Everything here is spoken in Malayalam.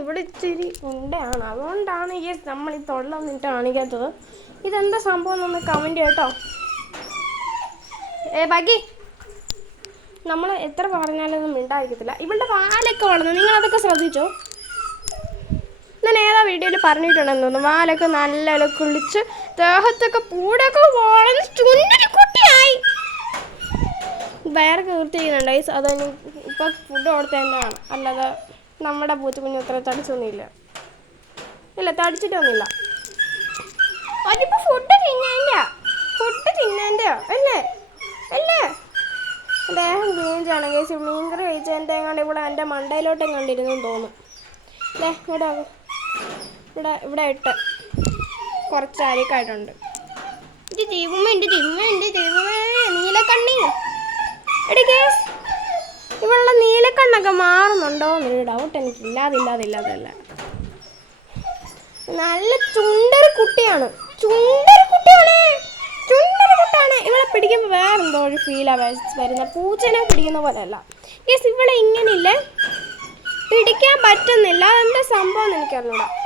ഇവിടെ ഇച്ചിരി ഉണ്ടയാണ്, അതുകൊണ്ടാണ് നമ്മൾ ഈ തൊള്ളൊന്നിട്ട് കാണിക്കാത്തത്. ഇതെന്താ സംഭവം എന്നൊന്ന് കമൻറ്റ് കേട്ടോ. ബാക്കി നമ്മൾ എത്ര പറഞ്ഞാലും ഒന്നും മിണ്ടായിരിക്കത്തില്ല. ഇവളുടെ വാലൊക്കെ വളർന്നു, നിങ്ങളതൊക്കെ ശ്രദ്ധിച്ചോ? ഞാൻ ഏതാ വീഡിയോയിൽ പറഞ്ഞിട്ടുണ്ടെന്ന് തോന്നുന്നു. വാലൊക്കെ നല്ല കുളിച്ച് ദേഹത്തൊക്കെ പൂടൊക്കെ വളർന്ന് ചുണ്ടൊരു കുട്ടിയായി. വയറൊക്കെ വൃത്തിക്കുന്നുണ്ടായി. അതൊന്നും ഇപ്പം ഫുഡ് കൊടുത്തതിൻ്റെയാണ്, അല്ലാതെ നമ്മുടെ പൂച്ചക്കുഞ്ഞ് അത്ര തടിച്ചൊന്നുമില്ല. ഇല്ല, തടിച്ചിട്ടൊന്നുമില്ല. അതിപ്പോൾ ഫുഡ് തിന്നേൻ്റെയോ അല്ലേ അല്ലേ? ദേഹം ക്ലീൻച്ചാണ് കേസ്. മീൻകറി കഴിച്ചതിൻ്റെ എങ്ങാണ്ട് ഇവിടെ എൻ്റെ മണ്ടയിലോട്ടും കണ്ടിരുന്നു തോന്നും. ഇവിടെ ഇട്ട് കുറച്ച് അരിക്കായിട്ടുണ്ട്. എൻ്റെ ദൈവമേ നീലക്കണ്ണി. എടി കേസ്, ഇവളുടെ നീലക്കണ്ണൊക്കെ മാറുന്നുണ്ടോ എന്നൊരു ഡൗട്ട് എനിക്കില്ലാതില്ലാതില്ലാതല്ല. നല്ല ചുണ്ടൊരു കുട്ടിയാണ്. ഇവളെ പിടിക്കുമ്പോൾ വേറെന്തോ ഒരു ഫീലാണ് വരുന്നത്. പൂച്ചനെ പിടിക്കുന്ന പോലെയല്ല കേസ്. ഇവളെ ഇങ്ങനെയില്ലേ പിടിക്കാൻ പറ്റുന്നില്ല. അതെന്താ സംഭവം എന്ന് എനിക്കറിഞ്ഞൂടാ.